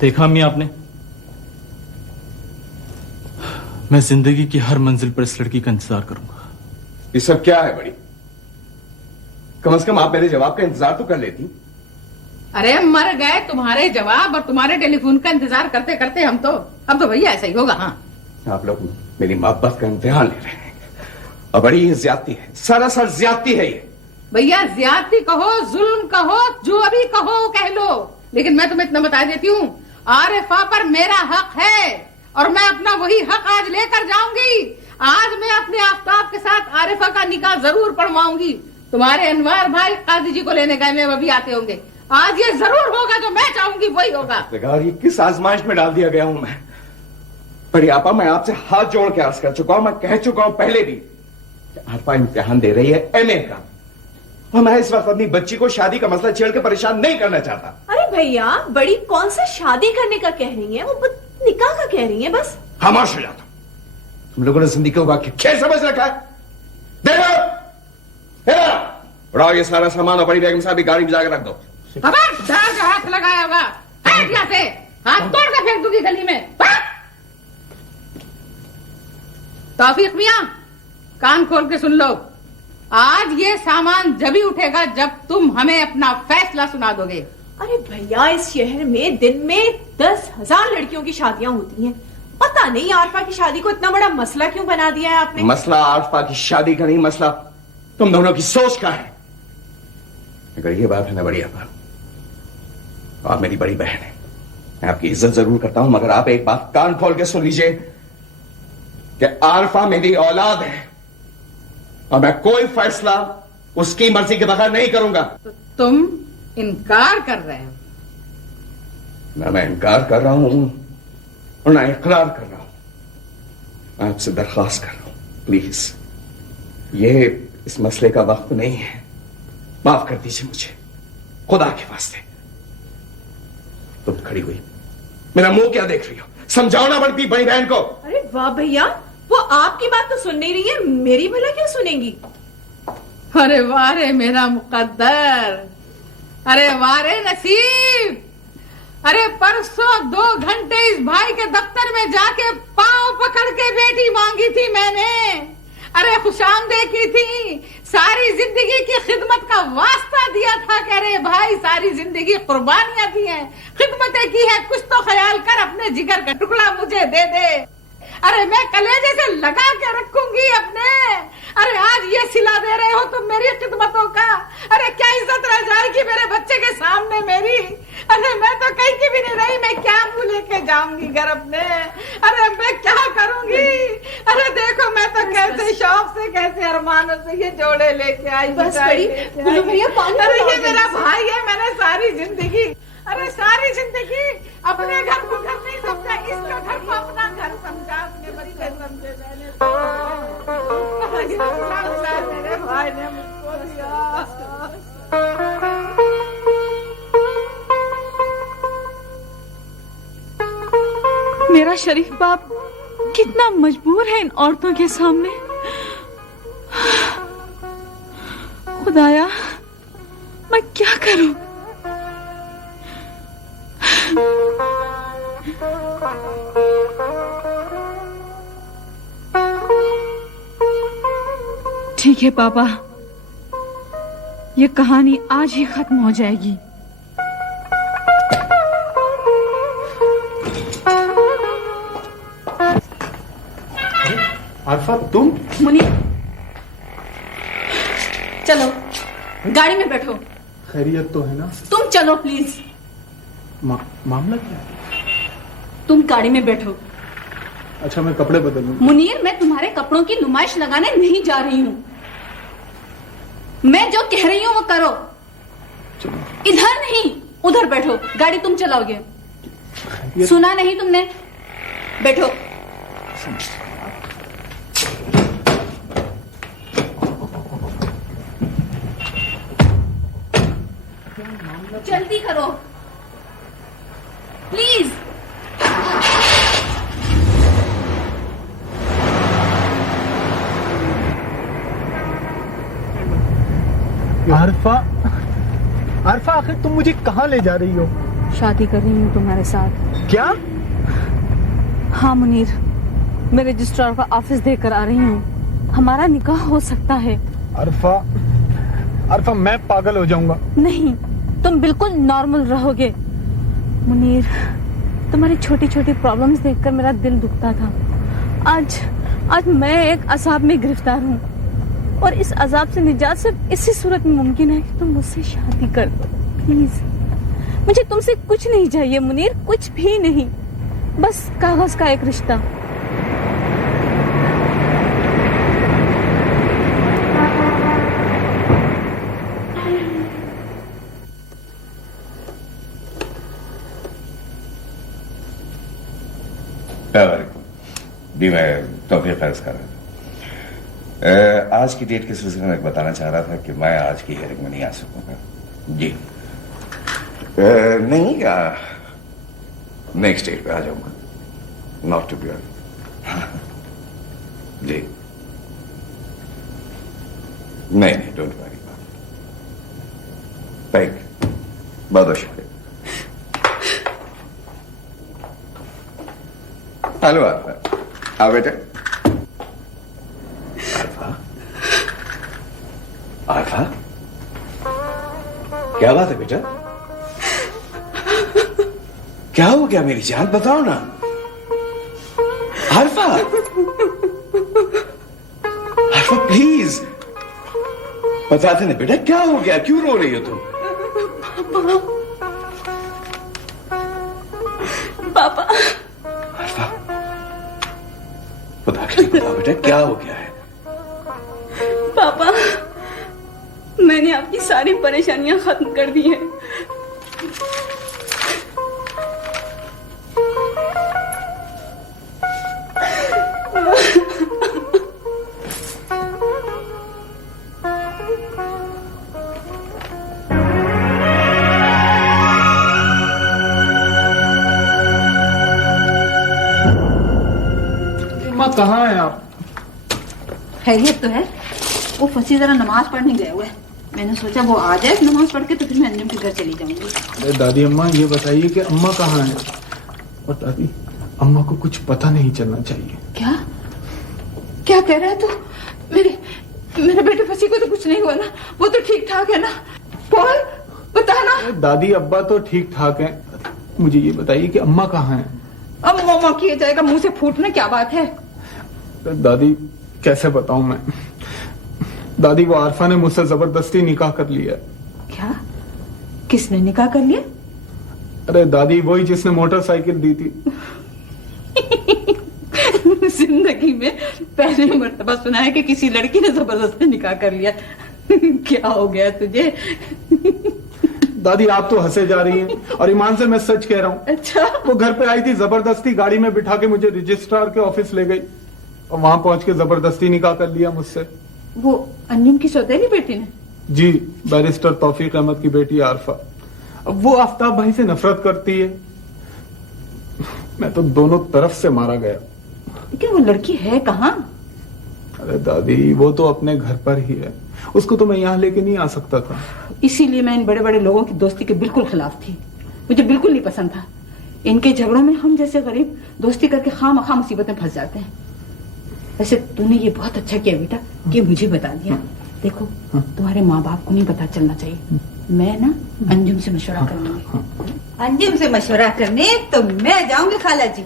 देखा मियां आपने, मैं जिंदगी की हर मंजिल पर इस लड़की का इंतजार करूंगा। ये सब क्या है बड़ी? कम से कम आप मेरे जवाब का इंतजार तो कर लेती। अरे मर गए तुम्हारे जवाब और तुम्हारे टेलीफोन का इंतजार करते करते हम तो, अब तो भैया ऐसा ही होगा। हाँ, आप लोग मेरी मोहब्बत का इम्तिहान ले रहे हैं और बड़ी ये ज्यादती है, सरासर ज्यादती है ये। भैया ज्यादती कहो, जुल्म कहो, जो अभी कहो कह लो, लेकिन मैं तुम्हें इतना बता देती हूँ, आरिफा पर मेरा हक है और मैं अपना वही हक आज लेकर जाऊंगी। आज मैं अपने आफ्ताब के साथ आरिफा का निकाह जरूर पढ़वाऊंगी। तुम्हारे अनवार भाई काजी जी को लेने गए, में अभी आते होंगे। आज ये जरूर होगा, जो मैं चाहूंगी वही होगा। ये किस आजमाइश में डाल दिया गया हूं मैं? बड़ी आपा, मैं आपसे हाथ जोड़ के अर्ज कर चुका हूं, मैं कह चुका हूं पहले भी, आरिफा इम्तिहान दे रही है एमए का, और मैं इस वक्त अपनी बच्ची को शादी का मसला छेड़ के परेशान नहीं करना चाहता। अरे भैया, बड़ी कौन सा शादी करने का कह रही है, वो निकाह का कह रही है बस। खामोश हो जाता। तुम लोगों ने जिंदगी को खेल समझ रखा है। देखो, उड़ाओ ये सारा सामान और बड़ी बेगम साहब की गाड़ी में जाकर रख दो। खबरदार जो हाथ लगाया होगा, हट यहाँ से, हाथ तोड़ के फेंक दूंगी गली में। तौफीक मियां, कान खोल के सुन लो, आज ये सामान जब ही उठेगा जब तुम हमें अपना फैसला सुना दोगे। अरे भैया, इस शहर में दिन में 10,000 लड़कियों की शादियां होती हैं। पता नहीं आरिफा की शादी को इतना बड़ा मसला क्यों बना दिया है आपने। मसला आरिफा की शादी का नहीं, मसला तुम दोनों की सोच का है। अगर ये बात है ना बड़ी आपा, आप मेरी बड़ी बहन है, मैं आपकी इज्जत जरूर करता हूं, मगर आप एक बात कान खोल के सुन लीजिए कि आरिफा मेरी औलाद है और मैं कोई फैसला उसकी मर्जी के बगैर नहीं करूंगा। तो तुम इनकार कर रहे हो? ना मैं इनकार कर रहा हूं और ना इकरार कर रहा हूं, मैं आपसे दरख्वास्त कर रहा हूं, प्लीज ये इस मसले का वक्त नहीं है, माफ कर दीजिए मुझे, खुदा के वास्ते। तुम खड़ी हुई, मेरा मुंह क्या देख रही हो? समझाओ ना बड़ी बहन को। अरे वाह भैया, वो आपकी बात तो सुन नहीं रही है, मेरी भला क्यों सुनेंगी? अरे वाह रे मेरा मुकद्दर, अरे वाह रे नसीब। अरे परसों 2 घंटे इस भाई के दफ्तर में जाके पांव पकड़ के बेटी मांगी थी मैंने। अरे खुशामदीद की थी, सारी जिंदगी की खिदमत का वास्ता दिया था। कह रहे भाई सारी जिंदगी कुर्बानियां दी हैं, खिदमतें की है, कुछ तो ख्याल कर, अपने जिगर का टुकड़ा मुझे दे दे। अरे मैं कलेजे से लगा के रखूंगी अपने। अरे आज ये सिला दे रहे हो तुम मेरी खिदमतों का, अरे क्या इज्जत रह जाएगी मेरे बच्चे के सामने मेरी। अरे मैं तो कहीं की भी नहीं रही, मैं क्या मुंह लेके जाऊंगी घर अपने? अरे मैं क्या करूंगी? अरे देखो मैं तो कैसे शौक से, कैसे अरमानों से ये जोड़े लेके आई। बस बड़ी भैया, पानी अरे ये मेरा भाई है, मैंने सारी जिंदगी, अरे सारी जिंदगी अपने घर को घर नहीं समझा, इसका घर को अपना घर समझा, अपने बच्चे समझे मैंने। मेरे भाई ने मुझको दिया। मेरा शरीफ बाप कितना मजबूर है इन औरतों के सामने। खुदाया, मैं क्या करूं? ठीक है पापा, ये कहानी आज ही खत्म हो जाएगी। आरिफा, तुम? मुनीर, चलो गाड़ी में बैठो। खैरियत तो है ना? तुम चलो प्लीज। मामला क्या है? तुम गाड़ी में बैठो। अच्छा, मैं कपड़े बदल लूं। मुनीर, मैं तुम्हारे कपड़ों की नुमाइश लगाने नहीं जा रही हूँ। मैं जो कह रही हूँ वो करो। इधर नहीं, उधर बैठो, गाड़ी तुम चलाओगे। सुना नहीं तुमने? बैठो। जल्दी करो प्लीज। आरिफा, आरिफा, आखिर तुम मुझे कहाँ ले जा रही हो? शादी कर रही हूँ तुम्हारे साथ। क्या? हाँ मुनीर, मैं रजिस्ट्रार का ऑफिस देकर आ रही हूँ। हमारा निकाह हो सकता है। अरफा, मैं पागल हो जाऊंगा। नहीं, तुम बिल्कुल नॉर्मल रहोगे। मुनीर, तुम्हारी छोटी छोटी प्रॉब्लम्स देखकर मेरा दिल दुखता था। आज मैं एक अजाब में गिरफ्तार हूँ, और इस अजाब से निजात सिर्फ इसी सूरत में मुमकिन है कि तुम मुझसे शादी कर दो। प्लीज, मुझे तुमसे कुछ नहीं चाहिए मुनीर, कुछ भी नहीं, बस कागज का एक रिश्ता। भी मैं तौफीक अर्ज कर रहा था। आज की डेट के सिलसिले में बताना चाह रहा था कि मैं आज की हियरिंग में नहीं आ सकूंगा। जी नहीं, नेक्स्ट डेट पे आ जाऊंगा। नॉट टू बी जी नहीं, डोंट वरी। थैंक यू, बहुत बहुत शुक्रिया। हेलो आरफा, आओ बेटा। आरफा, क्या बात है बेटा? क्या हो गया मेरी जान, बताओ ना। आरफा, आरफा प्लीज बता देना बेटा, क्या हो गया, क्यों रो रही हो तुम? पापा, आरफा, बता बेटा, क्या हो गया है? पापा, मैंने आपकी सारी परेशानियां खत्म कर दी हैं। माँ कहाँ हैं आप? खैरियत तो है, वो फंसी जरा नमाज पढ़ने गए हुए। मैंने सोचा वो आ जाए नमाज पढ़ के तो फिर मैं अंजुम के घर चली जाऊंगी। अरे दादी अम्मा, ये बताइए कि अम्मा कहाँ हैं? और दादी, अम्मा को कुछ पता नहीं चलना चाहिए। क्या क्या कह रहा है तू? मेरे बेटे फंसी को तो कुछ नहीं हुआ ना? वो तो ठीक ठाक है ना? पॉल, बता ना। अरे दादी, अब्बा तो ठीक ठाक हैं, मुझे ये बताइए कि अम्मा कहाँ हैं? अब मोमा किया जाएगा, मुंह से फूटना क्या बात है? दादी कैसे बताऊं मैं? दादी, वो आरफा ने मुझसे जबरदस्ती निकाह कर लिया। क्या? किसने निकाह कर लिया? अरे दादी, वही जिसने मोटरसाइकिल दी थी। जिंदगी में पहली मर्तबा सुना है कि किसी लड़की ने जबरदस्ती निकाह कर लिया। क्या हो गया तुझे? दादी, आप तो हंसे जा रही हैं, और ईमान से मैं सच कह रहा हूँ। अच्छा, वो घर पे आई थी, जबरदस्ती गाड़ी में बिठा के मुझे रजिस्ट्रार के ऑफिस ले गई, और वहां पहुंच के जबरदस्ती निकाह कर लिया मुझसे। वो अंजुम की सौतेली बेटी ने? जी, बैरिस्टर तौफीक अहमद की बेटी आरफा। अब वो आफ्ताब भाई से नफरत करती है। मैं तो दोनों तरफ से मारा गया। लेकिन वो लड़की है कहाँ? अरे दादी, वो तो अपने घर पर ही है, उसको तो मैं यहाँ लेके नहीं आ सकता था। इसीलिए मैं इन बड़े बड़े लोगों की दोस्ती के बिल्कुल खिलाफ थी। मुझे बिल्कुल नहीं पसंद था। इनके झगड़ों में हम जैसे गरीब दोस्ती करके खामखा मुसीबत में फंस जाते हैं। वैसे तूने ये बहुत अच्छा किया बेटा कि मुझे बता दिया। देखो, तुम्हारे माँ बाप को नहीं पता चलना चाहिए। मैं ना अंजुम से मशवरा करूंगी। अंजुम से मशवरा करने तो मैं जाऊंगी खाला जी।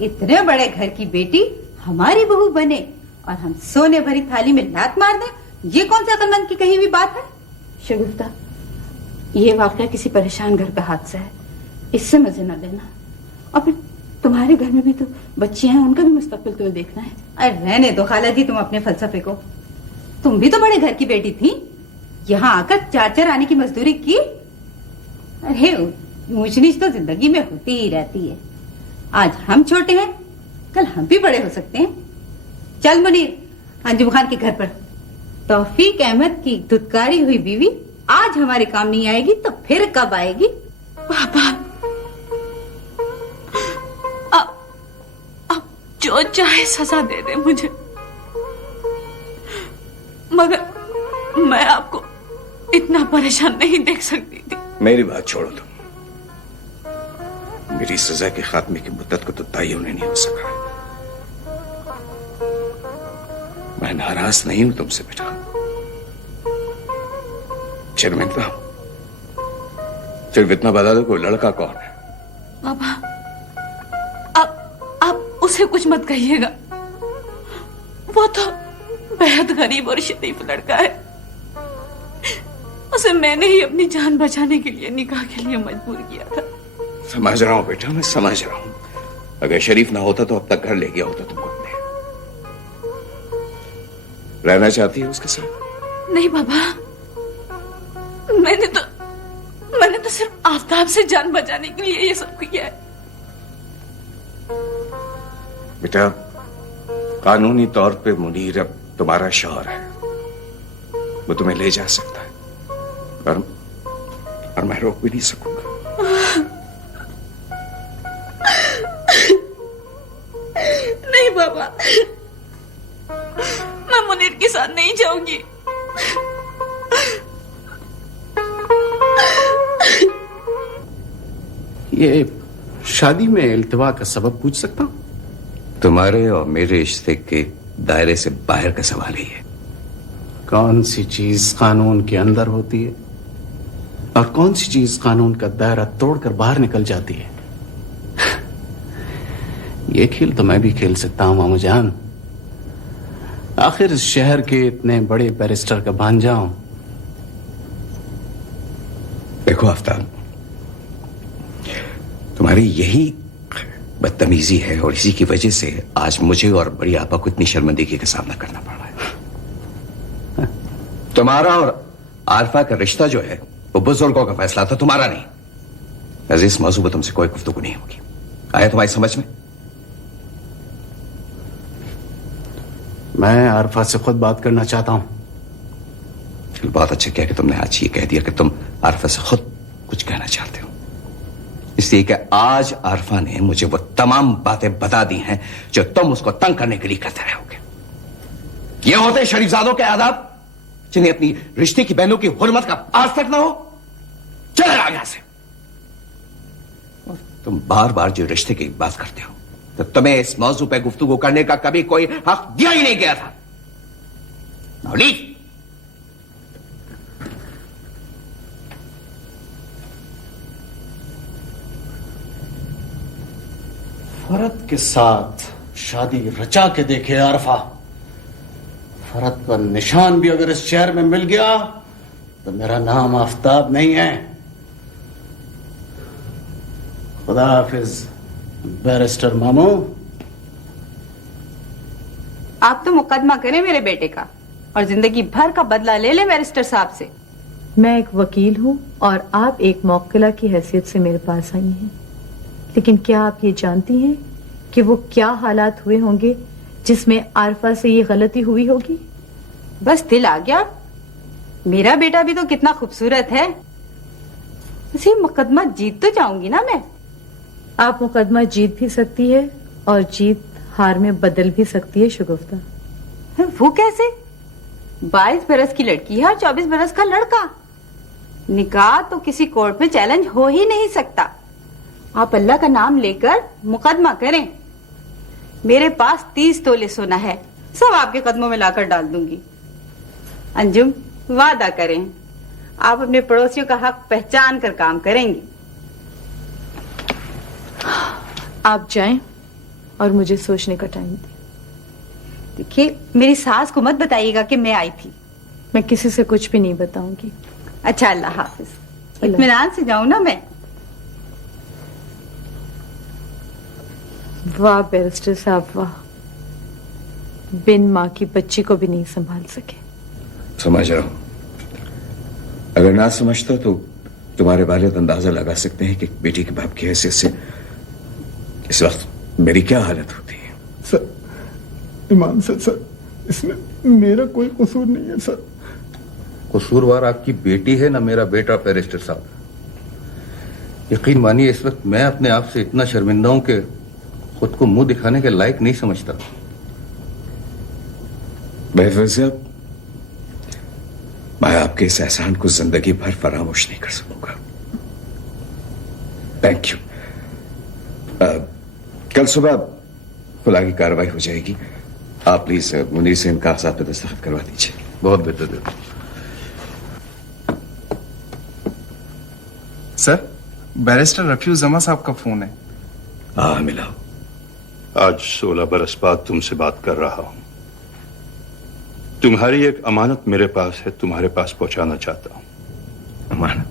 इतने बड़े घर की बेटी हमारी बहू बने और हम सोने भरी थाली में लात मार दें, ये कौन सा अकलमंद की कही हुई बात है? शगुफ्ता, ये वाकया किसी परेशान घर का हादसा है, इससे मजे न लेना। और फिर तुम्हारे घर में भी तो बच्चियां हैं, उनका भी मुस्तकबिल तुम्हें देखना है। अरे रहने दो खाला जी तुम अपने फलसफे को। तुम भी तो बड़े घर की बेटी थी, यहाँ आकर 4-4 आने की मजदूरी की। अरे ऊंच नीच तो जिंदगी में होती ही रहती है। आज हम छोटे हैं, कल हम भी बड़े हो सकते हैं। चल मुनीर, अंजुम खान के घर पर। तौफीक अहमद की धुतकारी हुई बीवी आज हमारे काम नहीं आएगी तो फिर कब आएगी? पापा, अब जो चाहे सजा दे दे मुझे, मगर मैं आपको इतना परेशान नहीं देख सकती थी। मेरी बात छोड़ो तुम, मेरी सजा के खात्मे की मुद्दत को तो तयन नहीं हो सका। मैं नाराज नहीं हूं तुमसे बेटा, शर्मिंदा हूं। सिर्फ इतना बता दो, कोई लड़का कौन है? पापा, आप उसे कुछ मत कहिएगा। वो तो बेहद गरीब और शरीफ लड़का है। उसे मैंने ही अपनी जान बचाने के लिए निकाह के लिए मजबूर किया था। समझ रहा हूं बेटा, मैं समझ रहा हूं। अगर शरीफ ना होता तो अब तक घर ले गया होता तुमको अपने। रहना चाहती है उसके साथ? नहीं पापा, मैंने तो सिर्फ आफताब से जान बचाने के लिए ये सब किया है। बेटा, कानूनी तौर पे मुनीर अब तुम्हारा शौहर है, वो तुम्हें ले जा सकता है और मैं रोक भी नहीं सकूंगा। नहीं पापा, मैं मुनीर के साथ नहीं जाऊंगी। ये शादी में इल्तिवा का सबब पूछ सकता हूं? तुम्हारे और मेरे रिश्ते के दायरे से बाहर का सवाल ही है। कौन सी चीज कानून के अंदर होती है और कौन सी चीज कानून का दायरा तोड़कर बाहर निकल जाती है? ये खेल तो मैं भी खेल सकता हूं मामू जान। आखिर इस शहर के इतने बड़े बैरिस्टर का भांजा हूं। देखो आफ्ताब, तुम्हारी यही बदतमीजी है और इसी की वजह से आज मुझे और बड़ी आपा को इतनी शर्मिंदगी का सामना करना पड़ रहा है। तुम्हारा और आरफा का रिश्ता जो है वो बुजुर्गों का फैसला था, तुम्हारा नहीं। अजीज, इस मौजूद पर तुमसे कोई गुफ्तगू नहीं होगी। आया तुम्हारी समझ में? मैं आरफा से खुद बात करना चाहता हूं। चलो, बहुत अच्छा किया कि तुमने आज ये कह दिया कि तुम आरफा से खुद कुछ कहना चाहते हो। इसलिए कि आज आरफा ने मुझे वो तमाम बातें बता दी हैं जो तुम उसको तंग करने के लिए करते रहोगे। ये होते शरीफजादों के आदाब जिन्हें अपनी रिश्ते की बहनों की हुर्मत का आज तक ना हो। चले आ यहां से। और तुम बार बार जो रिश्ते की बात करते हो, तो तुम्हें इस मौजू पे गुफ्तगू करने का कभी कोई हक दिया ही नहीं गया था। Now leave. फरद के साथ शादी रचा के देखे आरफा। फरद का निशान भी अगर इस शहर में मिल गया तो मेरा नाम आफ्ताब नहीं है। खुदा हाफिज बैरिस्टर मामू। आप तो मुकदमा करें मेरे बेटे का और जिंदगी भर का बदला ले ले बैरिस्टर साहब से। मैं एक वकील हूँ और आप एक मौक्किला की हैसियत से मेरे पास आई हैं। लेकिन क्या आप ये जानती हैं कि वो क्या हालात हुए होंगे जिसमें आरफा से ये गलती हुई होगी? बस दिल आ गया। मेरा बेटा भी तो कितना खूबसूरत है। इसी मुकदमा जीत तो जाऊंगी ना मैं। आप मुकदमा जीत भी सकती है और जीत हार में बदल भी सकती है शगुफ्ता। वो कैसे? 22 बरस की लड़की है और 24 बरस का लड़का। निकाह तो किसी कोर्ट में चैलेंज हो ही नहीं सकता। आप अल्लाह का नाम लेकर मुकदमा करें। मेरे पास 30 तोले सोना है, सब आपके कदमों में लाकर डाल दूंगी। अंजुम, वादा करें आप अपने पड़ोसियों का हक पहचान कर काम करेंगी। आप जाएं और मुझे सोचने का टाइम दें। देखिए, मेरी सास को मत बताइएगा कि मैं आई थी। मैं किसी से कुछ भी नहीं बताऊंगी। अच्छा, अल्लाह हाफिज। इत्मीनान से जाऊं ना मैं। वाह बैरिस्टर साहब, वाह। बिन माँ की बच्ची को भी नहीं संभाल सके। समझ रहा हूं। अगर ना समझता तो तुम्हारे वालिद अंदाजा लगा सकते हैं कि बेटी के बाप की हैसियत से इस वक्त मेरी क्या हालत होती है। सर, ईमान से सर, इसमें मेरा कोई कसूर नहीं है सर। कसूरवार आपकी बेटी है ना मेरा बेटा बैरिस्टर साहब। यकीन मानिए इस वक्त मैं अपने आप से इतना शर्मिंदा हूं कि खुद को मुंह दिखाने के लायक नहीं समझता। महफूज, मैं आपके इस एहसान को जिंदगी भर फरामोश नहीं कर सकूंगा। Thank you. कल सुबह खुला की कार्रवाई हो जाएगी। आप प्लीज मुनीर से इनका साथ पे दस्तखत करवा दीजिए। बहुत बेहतर। सर, बैरिस्टर रफी जमा साहब का फोन है। हाँ मिलाओ। आज 16 बरस बाद तुमसे बात कर रहा हूं। तुम्हारी एक अमानत मेरे पास है, तुम्हारे पास पहुंचाना चाहता हूं। अमानत?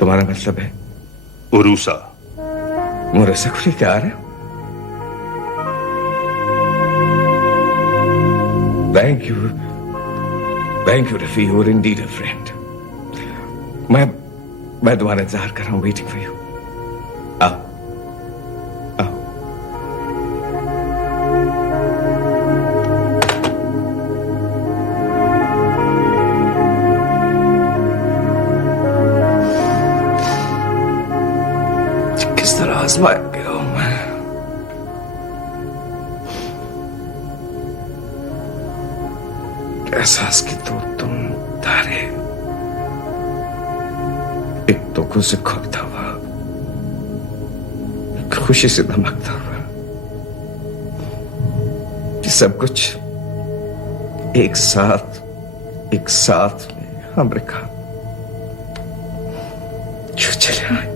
तुम्हारा मतलब है? उरूसा। मुझसे खुली क्या आ रहे हो? Thank you Rafi, you are indeed a friend. मैं तुम्हारा इंतजार कर रहा हूं, वेटिंग फॉर यू। आओ आओ। किस तरह आजमाया गया हूं मैं। एहसास की तो तुम तारे, एक तो खुद से खोलता हुआ, एक खुशी से धमकता हुआ, ये सब कुछ एक साथ में हम रखा क्यों चले आए?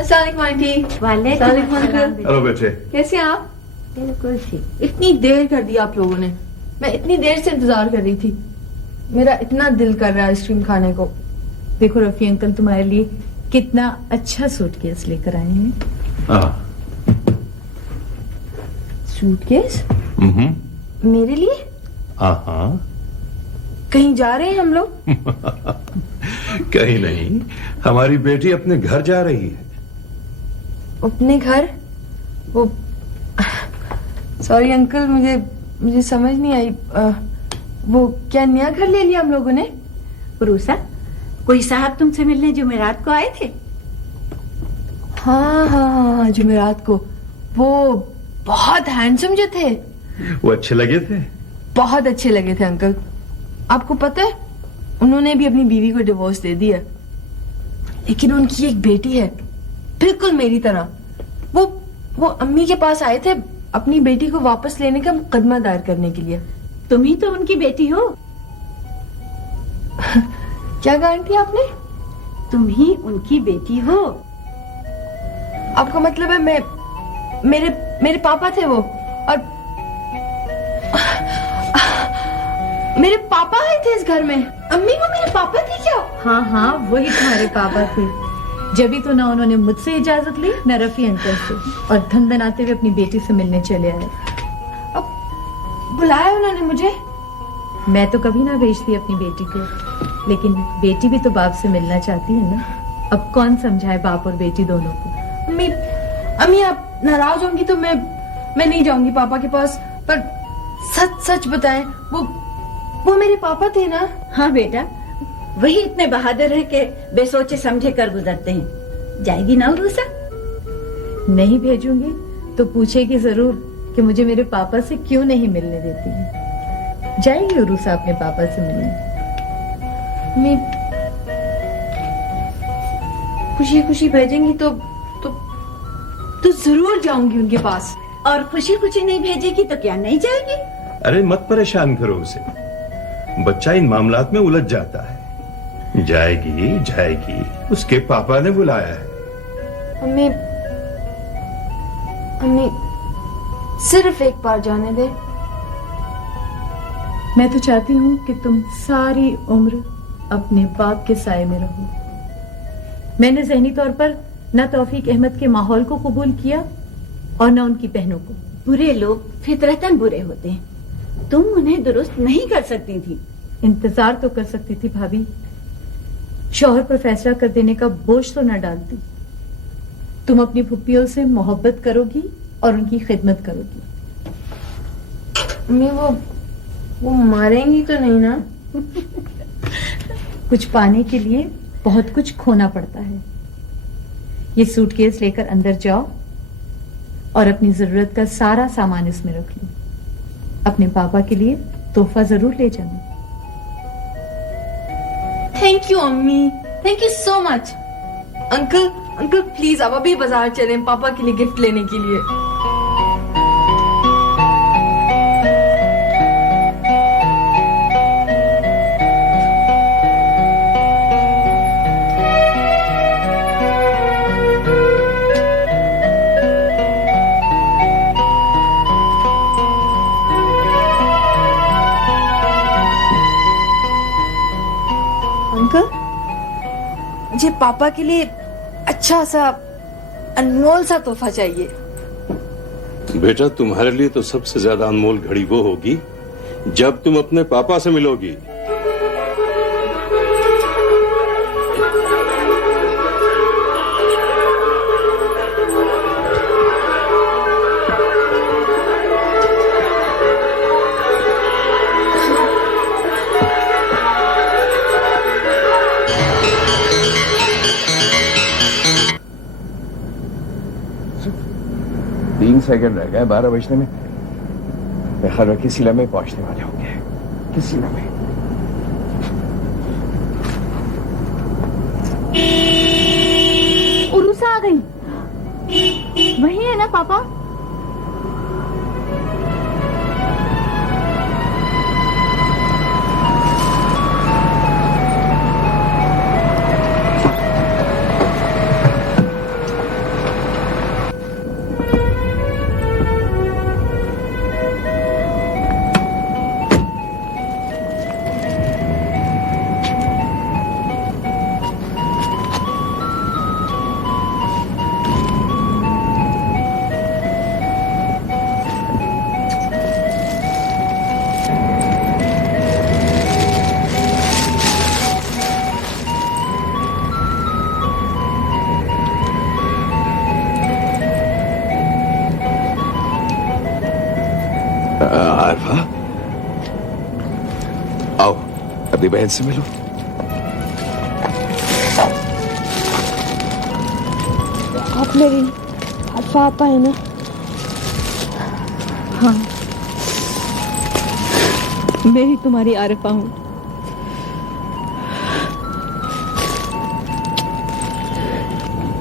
अस्सलाम आंटी। वालेकुम अस्सलाम। हेलो बेटे। कैसे हैं आप? बिल्कुल ठीक। इतनी देर कर दी आप लोगों ने, मैं इतनी देर से इंतजार कर रही थी। मेरा इतना दिल कर रहा है आइसक्रीम खाने को। देखो रफी अंकल तुम्हारे लिए कितना अच्छा सूटकेस लेकर आए हैं। सूटकेस? मेरे लिए? हाँ। कहीं जा रहे हैं हम लोग? कहीं नहीं, हमारी बेटी अपने घर जा रही है। अपने घर? वो सॉरी अंकल, मुझे समझ नहीं आई। वो क्या नया घर ले लिया हम लोगों ने? उरूसा, कोई साहब तुमसे मिलने जुमेरात को आए थे? हाँ, जुमेरात को। वो बहुत हैंडसम जो थे। वो अच्छे लगे थे? बहुत अच्छे लगे थे अंकल। आपको पता है उन्होंने भी अपनी बीवी को डिवोर्स दे दिया, लेकिन उनकी एक बेटी है बिल्कुल मेरी तरह। वो अम्मी के पास आए थे अपनी बेटी को वापस लेने का मुकदमा दायर करने के लिए। तुम ही तो उनकी बेटी हो। क्या गारंटी आपने? तुम ही उनकी बेटी हो। आपका मतलब है मेरे पापा थे वो, और मेरे पापा आए थे इस घर में। अम्मी वो मेरे पापा थे क्या? हाँ, वही तुम्हारे पापा थे। जब तो ना उन्होंने मुझसे इजाजत ली न रफी अंकल से, और धन धनाते हुए अपनी बेटी से मिलने चले आए। अब बुलाया उन्होंने मुझे। मैं तो कभी ना भेजती अपनी बेटी को, लेकिन बेटी भी तो बाप से मिलना चाहती है ना। अब कौन समझाए बाप और बेटी दोनों को। अम्मी आप नाराज होंगी तो मैं नहीं जाऊंगी पापा के पास, पर सच बताएं, वो मेरे पापा थे ना? हाँ बेटा, वही इतने बहादुर है कि बेसोचे समझे कर गुजरते हैं। जाएगी ना उरूसा? नहीं भेजूंगी तो पूछेगी जरूर कि मुझे मेरे पापा से क्यों नहीं मिलने देती है। जाएगी उरूसा अपने पापा से मिलने। मैं खुशी भेजेंगी तो जरूर जाऊंगी उनके पास। और खुशी नहीं भेजेगी तो क्या नहीं जाएगी? अरे मत परेशान करो उसे, बच्चा इन मामलात में उलझ जाता है। जाएगी, उसके पापा ने बुलाया है। अम्मी सिर्फ एक बार जाने दे। मैं तो चाहती हूँ कि तुम सारी उम्र अपने बाप के साए में रहो। मैंने ज़हनी तौर पर न तौफीक अहमद के माहौल को कबूल किया और न उनकी बहनों को। बुरे लोग फितरतन बुरे होते हैं, तुम उन्हें दुरुस्त नहीं कर सकती थी। इंतजार तो कर सकती थी भाभी, शौहर पर फैसला कर देने का बोझ तो न डालती। तुम अपनी फुप्पियों से मोहब्बत करोगी और उनकी खिदमत करोगी। अम्मी वो मारेंगी तो नहीं ना? कुछ पाने के लिए बहुत कुछ खोना पड़ता है। ये सूटकेस लेकर अंदर जाओ और अपनी जरूरत का सारा सामान इसमें रख लो। अपने पापा के लिए तोहफा जरूर ले जाना। थैंक यू अम्मी, thank you so much. Uncle uncle please अब अभी बाजार चलें पापा के लिए गिफ्ट लेने के लिए। मुझे पापा के लिए अच्छा सा अनमोल सा तोहफा चाहिए। बेटा तुम्हारे लिए तो सबसे ज्यादा अनमोल घड़ी वो होगी जब तुम अपने पापा से मिलोगी। सेकंड रह गए 12 बजने में। मैं खबर किसी लम्हे पहुंचने वाले होंगे, किसी लम्हे। उरुसा आ गई, वही है ना पापा? आरफा, आओ अपनी बहन से मिलो। आप मेरी आरफा आपा है ना? हाँ, मैं ही तुम्हारी आरफा हूँ।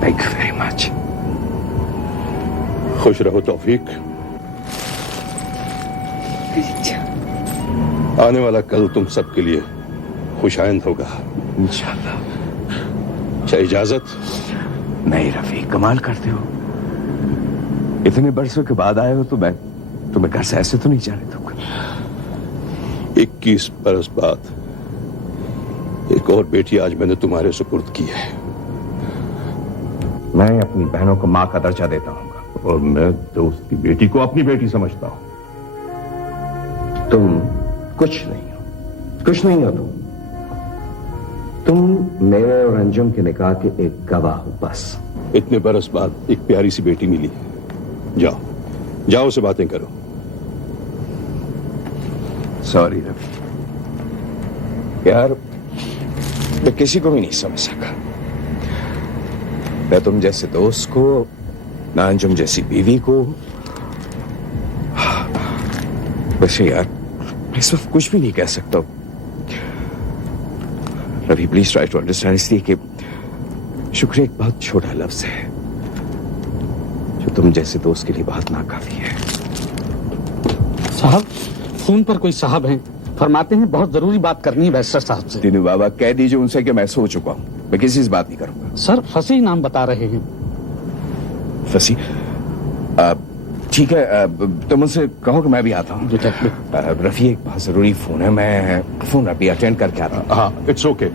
Thank you very much. खुश रहो तौफीक। आने वाला कल तुम सबके लिए खुशाइंद होगा इंशाअल्लाह। क्या इजाजत? नहीं रफी, कमाल करते हो। इतने बरसों के बाद आए हो तो मैं तुम्हें घर से ऐसे तो नहीं जाने दूंगा। 21 बरस बाद एक और बेटी आज मैंने तुम्हारे सुपुर्द की है। मैं अपनी बहनों को मां का दर्जा देता हूँ और मैं दोस्त की बेटी को अपनी बेटी समझता हूँ। तुम कुछ नहीं हो, कुछ नहीं हो तुम मेरे और अंजुम के निकाह के एक गवाह हो बस। इतने बरस बाद एक प्यारी सी बेटी मिली। जाओ जाओ से बातें करो। सॉरी रफी यार, मैं किसी को भी नहीं समझ सका, न तुम जैसे दोस्त को, न अंजुम जैसी बीवी को। वैसे यार मैं इस वक्त कुछ भी नहीं कह सकता। Ravi please try to understand, इसलिए कि शुक्रिया एक बहुत छोटा लफ्ज है जो तुम जैसे दोस्त के लिए बहुत नाकाफी है। साहब फोन पर कोई साहब हैं, फरमाते हैं बहुत जरूरी बात करनी है बैरिस्टर साहब से। दीनू बाबा कह दीजिए उनसे कि मैं सो चुका हूं, मैं किसी से बात नहीं करूंगा। सर फसी नाम बता रहे हैं। फसी? ठीक है, तुम उनसे कहो कि मैं भी आता हूँ। रफी एक बहुत जरूरी फोन है, मैं फोन अभी अटेंड करके आता हूँ। हाँ इट्स ओके,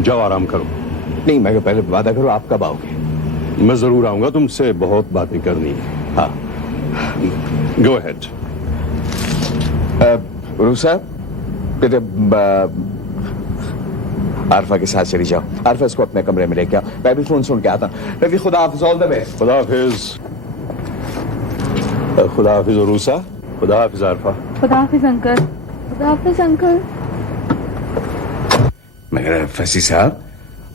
जाओ आराम करो। नहीं, मैं पहले वादा करो, आप कब आओगे? मैं जरूर आऊंगा, तुमसे बहुत बातें करनी है। हाँ गो अहेड। रूसा बेटे, आरफा के साथ चली जाओ। आरफा इसको अपने कमरे में लेके आओ, मैं भी फोन सुन के आता हूँ। रफी खुदा हाफिज, ऑल द बेस्ट। खुदा हाफिज। खुदा हाफिज रूसा। खुदा हाफिज आरफा। खुदा हाफिज अंकल। खुदा हाफिज अंकल। मगर फसी साहब,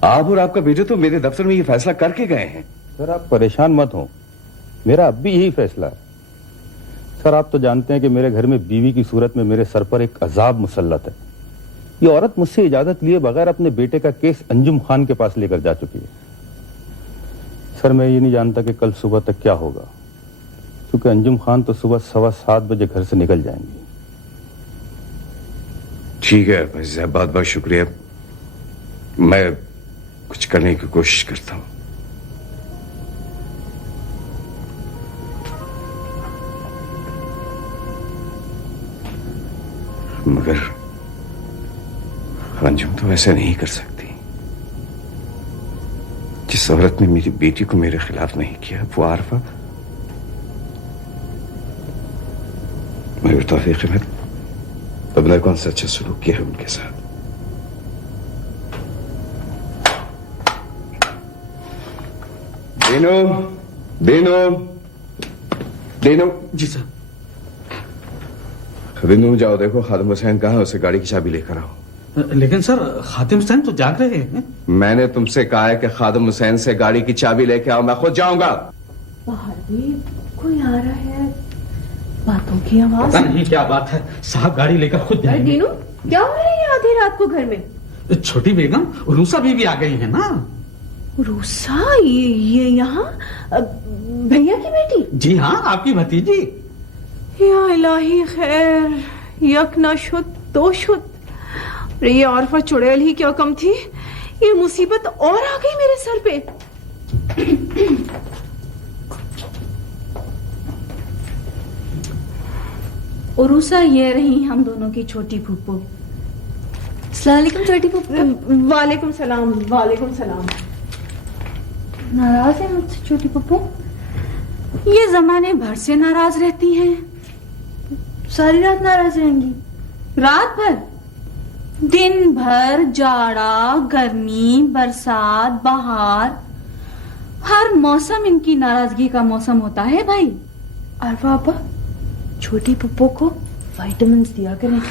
आप और आपका बेटे तो मेरे दफ्तर में ये फैसला करके गए हैं। सर आप परेशान मत हो, मेरा अब भी यही फैसला है। सर आप तो जानते हैं कि मेरे घर में बीवी की सूरत में मेरे सर पर एक अजाब मुसल्लत है। ये औरत मुझसे इजाजत लिए बगैर अपने बेटे का केस अंजुम खान के पास लेकर जा चुकी है। सर, मैं ये नहीं जानता कि कल सुबह तक क्या होगा, क्योंकि अंजुम खान तो सुबह 7:15 बजे घर से निकल जाएंगी। ठीक है भाई साहब, बहुत बहुत शुक्रिया। मैं कुछ करने की कोशिश करता हूं। मगर अंजुम तो ऐसा नहीं कर सकती। जिस औरत ने मेरी बेटी को मेरे खिलाफ नहीं किया वो आरफा, मगर तौफीक अहमद, अब ने कौन सा अच्छा सलूक किया है उनके साथ। दीनो, दीनो, दीनो। जी सर। दिनू, जाओ देखो खादिम हुसैन कहाँ है, उसे गाड़ी की चाबी लेकर आओ। लेकिन सर, खादिम हुसैन तो जाग रहे हैं। मैंने तुमसे कहा है कि खादिम हुसैन से गाड़ी की चाबी लेके आओ, मैं खुद जाऊंगा। बाहर भी कोई आ रहा है, बातों की आवाज। पता नहीं क्या बात है, साहब गाड़ी लेकर खुद जाएंगे। दीनू, क्या हो रहा है आधी रात को घर में? छोटी बेगम रूसा बीवी आ गई है ना। रूसा? ये यहाँ भैया की बेटी? जी हाँ, आपकी भतीजी। या इलाही खैर, यक न शुद दो शुद। ये आरफा चुड़ैल ही क्या कम थी, ये मुसीबत और आ गई मेरे सर पे। उरूसा, ये रही हम दोनों की छोटी फूफो। अस्सलाम वालेकुम छोटी फूफो। वालेकुम सलाम। वालेकुम सलाम। नाराज है मुझसे छोटी फूफो? ये जमाने भर से नाराज रहती हैं। सारी रात नाराज रहेंगी? रात भर? दिन भर जाड़ा, गर्मी, बरसात, बहार, हर मौसम इनकी नाराजगी का मौसम होता है भाई। आरफा आपा, छोटी पप्पो को विटामिन्स दिया करें।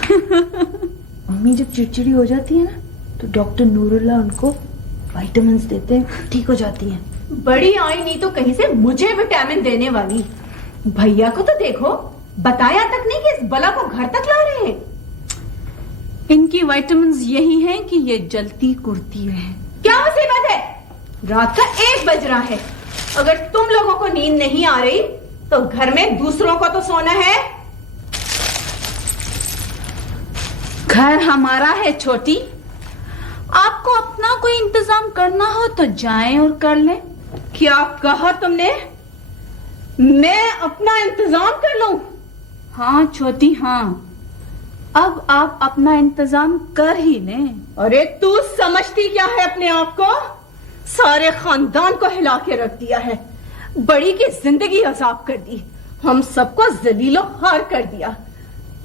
मम्मी जब चिड़चिड़ी हो जाती है ना, तो डॉक्टर नूरुल्लाह उनको विटामिन्स देते हैं, ठीक हो जाती हैं। बड़ी आई नहीं तो कहीं से मुझे विटामिन देने वाली। भैया को तो देखो, बताया तक नहीं कि इस बला को घर तक ला रहे हैं। इनकी विटामिन्स यही हैं कि ये जलती कुर्ती रहे। क्या मुसीबत है? रात का 1 बज रहा है। अगर तुम लोगों को नींद नहीं आ रही तो घर में दूसरों को तो सोना है। घर हमारा है छोटी, आपको अपना कोई इंतजाम करना हो तो जाएं और कर लें। क्या कहा तुमने? मैं अपना इंतजाम कर लूं? हाँ छोटी, हाँ, अब आप अपना इंतजाम कर ही लें। अरे तू समझती क्या है अपने आप को? सारे खानदान को हिला के रख दिया है, बड़ी की जिंदगी अजाब कर दी, हम सबको जलीलो हार कर दिया,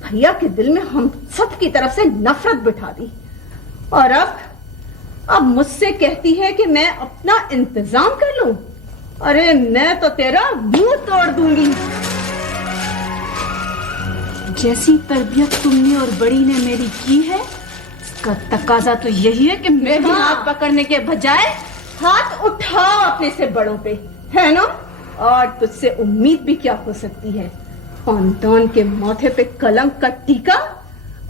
भैया के दिल में हम सब की तरफ से नफरत बिठा दी, और अब मुझसे कहती है कि मैं अपना इंतजाम कर लूं। अरे मैं तो तेरा मुंह तोड़ दूंगी। जैसी तरबियत तुमने और बड़ी ने मेरी की है, इसका तकाजा तो यही है कि मैं भी हाथ पकड़ने के बजाय हाथ उठाओ अपने से बड़ों पे, है ना? और तुझसे उम्मीद भी क्या हो सकती है? खानदान के माथे पे कलंक का टीका।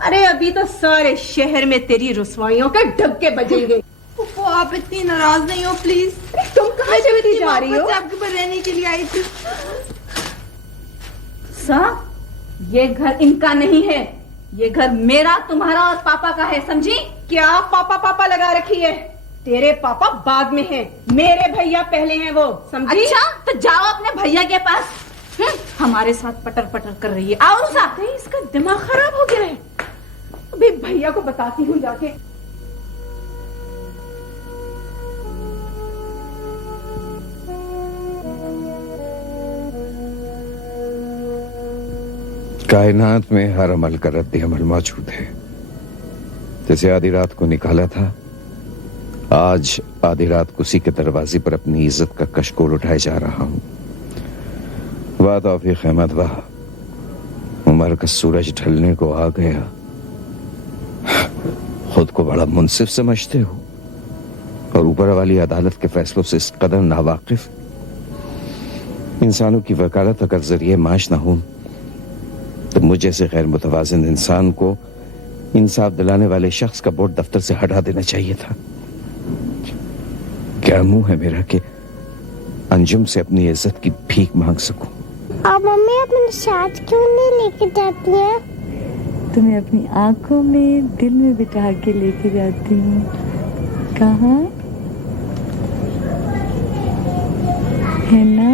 अरे अभी तो सारे शहर में तेरी रुसवाइयों के डग्गे बजेंगे। फूफो, आप इतनी नाराज नहीं हो प्लीज। तुम कहाँ से जा रही हो? आपके पर रहने के लिए आई थी। ये घर इनका नहीं है, ये घर मेरा, तुम्हारा और पापा का है, समझी? क्या पापा पापा लगा रखी है? तेरे पापा बाद में हैं, मेरे भैया पहले हैं वो, समझी? अच्छा, तो जाओ अपने भैया के पास। हमारे साथ पटर पटर कर रही है। आओ साथ। इसका दिमाग खराब हो गया है। अभी भैया को बताती हूँ जाके। कायनात में हर अमल का रद्द अमल मौजूद है। जैसे आधी रात को निकाला था, आज आधी रात को उसी के दरवाजे पर अपनी इज्जत का कशकोल उठाए जा रहा हूं। वाह तौफीक अहमद, वाह, उम्र का सूरज ढलने को आ गया। खुद को बड़ा मुंसिफ समझते हो और ऊपर वाली अदालत के फैसलों से इस कदर नावाकिफ। इंसानों की वकालत अगर जरिए माश ना हो तो मुझ जैसे गैर मुतवाजिन इंसान को इंसाफ दिलाने वाले शख्स का बोर्ड दफ्तर से हटा देना चाहिए था। क्या मुंह है मेरा कि अंजुम से अपनी इज्जत की भीख मांग सकूं। अब मम्मी अपने साथ क्यों नहीं लेके जाती है? तुम्हें अपनी आंखों में दिल में बिठा के लेके जाती हूँ। कहाँ है ना?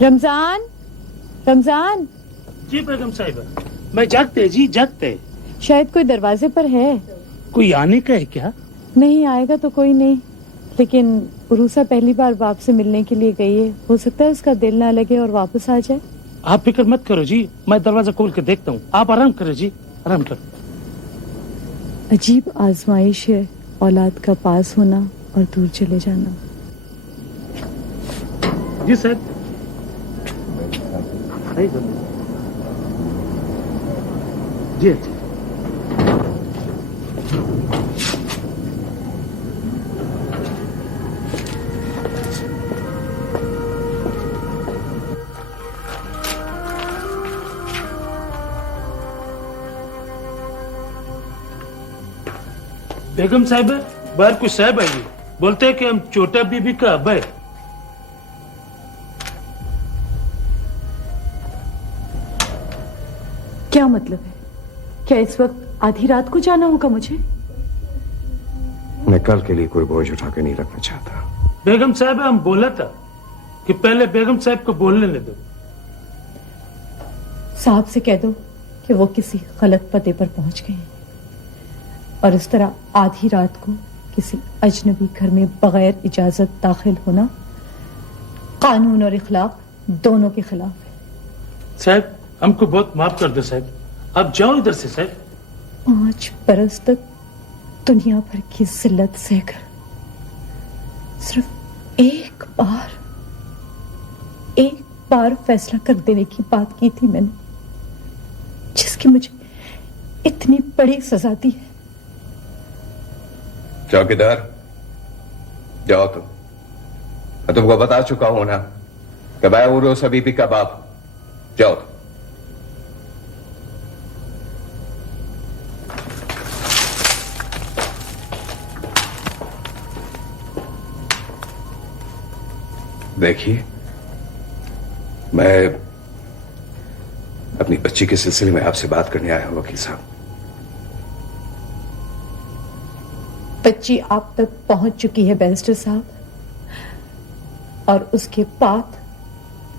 रमजान, रमजान। जी बेगम साहिबा, मैं जगते जी जगते। शायद कोई दरवाजे पर है। कोई आने का है क्या? नहीं आएगा तो कोई नहीं, लेकिन उरूसा पहली बार बाप से मिलने के लिए गई है। हो सकता है उसका दिल ना लगे और वापस आ जाए। आप फिक्र मत करो जी, मैं दरवाजा खोल के देखता हूँ। आप आराम करो जी, आराम करो। अजीब आजमाइश है औलाद का पास होना और दूर चले जाना। जी सर। जी अच्छा। बेगम साहब, बाहर कुछ साहब आइए, बोलते हैं कि हम छोटा बीबी का अब है। क्या मतलब है? क्या इस वक्त आधी रात को जाना होगा मुझे? मैं कल के लिए कोई बोझ उठा के नहीं रखना चाहता। बेगम साहब, हम बोला था कि पहले बेगम साहब को बोलने दो। साहब से कह दो कि वो किसी गलत पते पर पहुंच गए हैं और इस तरह आधी रात को किसी अजनबी घर में बगैर इजाजत दाखिल होना कानून और इखलाक दोनों के खिलाफ है। साहब, हमको बहुत माफ कर दो साहब, अब जाओ इधर से साहब। 5 बरस तक दुनिया भर की जिल्लत सहकर सिर्फ एक बार फैसला कर देने की बात की थी मैंने, जिसकी मुझे इतनी बड़ी सजा दी है। चौकीदार, जाओ तुम। मैं तुमको बता चुका हूं ना कि मैं उरूसा बीबी का बाप। जाओ तुम। देखिए, मैं अपनी बच्ची के सिलसिले में आपसे बात करने आया हूं वकील साहब। बच्ची आप तक पहुंच चुकी है बैरिस्टर साहब, और उसके बाद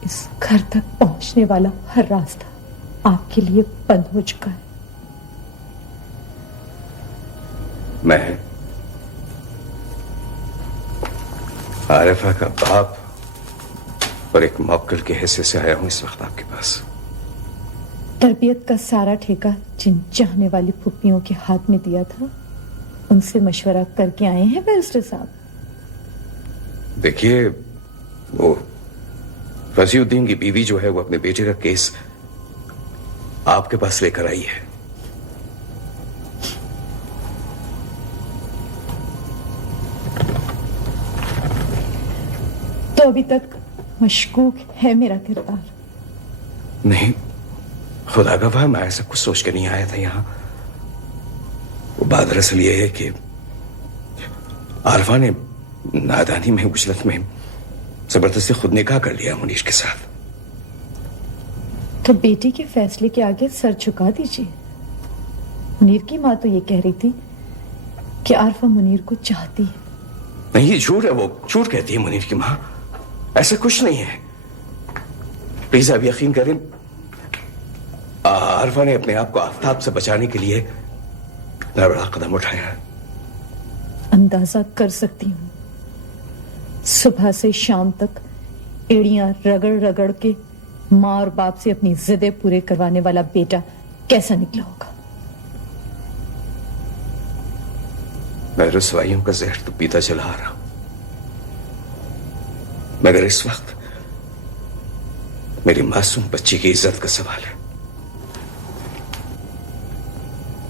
इस घर तक पहुंचने वाला हर रास्ता आपके लिए बंद हो चुका है। मैं आरिफा का बाप और एक मौक्किल की हैसियत से आया हूं इस वक्त आपके पास। तरबियत का सारा ठेका जिन चाहने वाली फुप्पियों के हाथ में दिया था, उनसे मशवरा करके आए हैं बैरिस्टर साहब। देखिए, वो फजीउद्दीन की बीवी जो है वो अपने बेटे का केस आपके पास लेकर आई है। तो अभी तक मशकूक है मेरा किरदार? नहीं, खुदा गवाह, मैं ऐसा कुछ सोच के नहीं आया था यहां। वो बात दरअसल ये है कि आरफा ने नादानी में, उजलत में जबरदस्ती खुद निकाह कर लिया मुनीर के साथ। तो बेटी के फैसले के आगे सर झुका दीजिए। मुनीर की माँ तो ये कह रही थी कि आरफा मुनीर को चाहती है। नहीं, ये झूठ है, वो झूठ कहती है मुनीर की माँ। ऐसा कुछ नहीं है। प्लीज आप यकीन करें, आरफा ने अपने आप को आफताब से बचाने के लिए इतना बड़ा कदम उठाया। अंदाजा कर सकती हूँ, सुबह से शाम तक एड़ियां रगड़ रगड़ के माँ और बाप से अपनी जिदें पूरे करवाने वाला बेटा कैसा निकला होगा। मैं रुसवाइयों का जहर तो पीता चला आ रहा हूं। मगर इस वक्त मेरी मासूम बच्ची की इज्जत का सवाल है।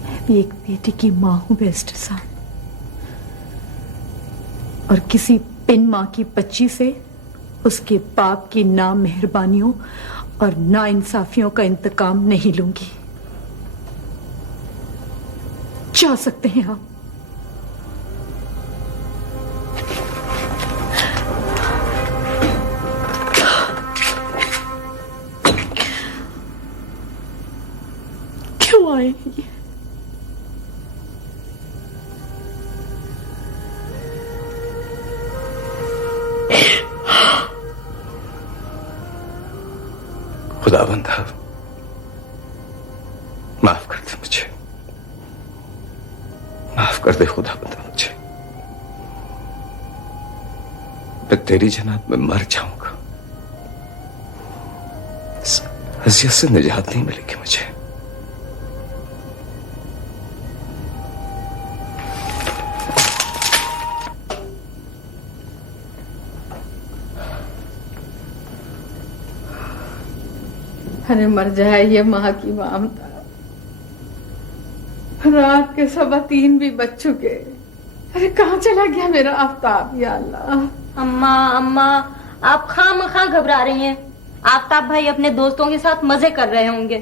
मैं भी एक बेटी की मां हूं बैरिस्टर साहब, और किसी पिन मां की बच्ची से उसके बाप की ना मेहरबानियों और ना इंसाफियों का इंतकाम नहीं लूंगी। जा सकते हैं आप। क्यों आए ये? खुदाबंदा माफ कर दे मुझे, माफ कर दे खुदाबंदा मुझे। मैं तेरी जनाब में मर जाऊंगा, इस अज़ियत से निजात नहीं मिलेगी मुझे। अरे मर जाए ये माँ की ममता। रात के 3:15 भी बज चुके। अरे कहाँ चला गया मेरा आफ्ताब, या अल्लाह। अम्मा अम्मा, आप खामखा घबरा रही हैं। आफ्ताब भाई अपने दोस्तों के साथ मजे कर रहे होंगे।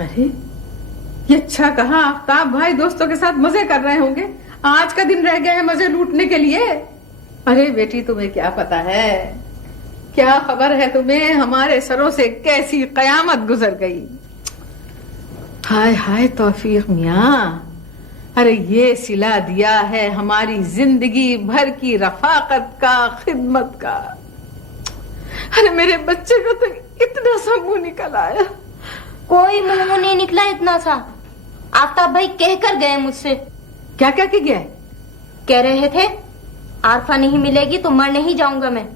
अरे ये अच्छा कहा, आफ्ताब भाई दोस्तों के साथ मजे कर रहे होंगे। आज का दिन रह गया है मजे लूटने के लिए। अरे बेटी तुम्हें क्या पता है, क्या खबर है तुम्हें हमारे सरों से कैसी कयामत गुजर गई। हाय हाय तौफीक मियाँ, अरे ये सिला दिया है हमारी जिंदगी भर की रफाकत का, खिदमत का। अरे मेरे बच्चे का तो इतना सा मुंह निकल आया। कोई मुंह नहीं निकला इतना सा। आफ्ताब भाई कहकर गए मुझसे। क्या क्या कह गया? कह रहे थे आरफा नहीं मिलेगी तो मर नहीं जाऊंगा मैं।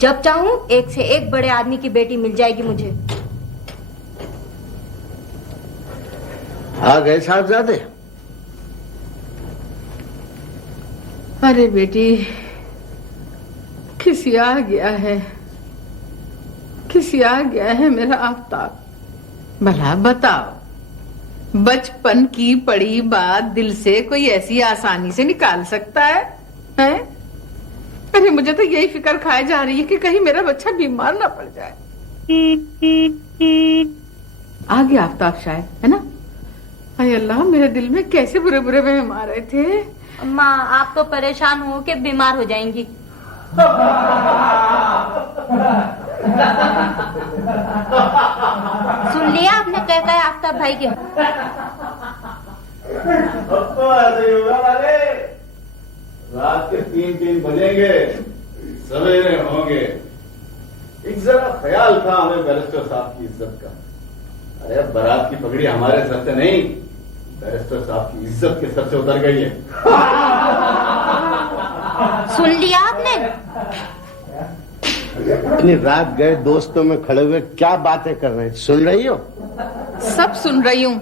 जब चाहूं एक से एक बड़े आदमी की बेटी मिल जाएगी मुझे। आ गए साहबजादे? अरे बेटी खिसिया गया है, खिसिया गया है मेरा आफ्ताब। भला बताओ, बचपन की पड़ी बात दिल से कोई ऐसी आसानी से निकाल सकता है, हैं? अरे मुझे तो यही फिक्र खाए जा रही है कि कहीं मेरा बच्चा बीमार ना पड़ जाए। आ गया आफ्ताब शायद, है ना? अरे अल्लाह, मेरे दिल में कैसे बुरे बुरे वहम आ रहे थे। अम्मा आप तो परेशान हो के बीमार हो जाएंगी। सुन लिया आपने क्या कहा आफ्ताब भाई के? रात के 3-3 बजेंगे, सवेरे होंगे। एक जरा ख्याल था हमें बैरिस्टर साहब की इज्जत का। अरे बारात की पगड़ी हमारे सर से नहीं, बैरिस्टर साहब की इज्जत के सर से उतर गई है। सुन लिया आपने? इतनी रात गए दोस्तों में खड़े हुए क्या बातें कर रहे हैं, सुन रही हो? सब सुन रही हूँ।